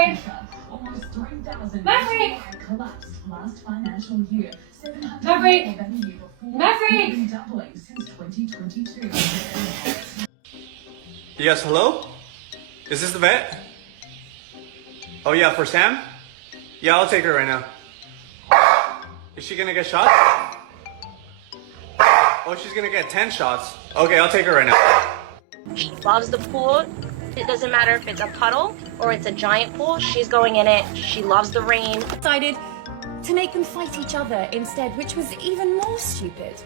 Maverick! Almost 3,000 Maverick! had collapsed last financial year. 700 Maverick! more than the year before. Maverick! Been doubling since 2022. Yes, hello? Is this the vet? Oh yeah, for Sam? Yeah, I'll take her right now. Is she gonna get shots? Oh, she's gonna get 10 shots. Okay, I'll take her right now. She loves the pool. It doesn't matter if it's a puddle or it's a giant pool. She's going in it. She loves the rain. Decided to make them fight each other instead, which was even more stupid.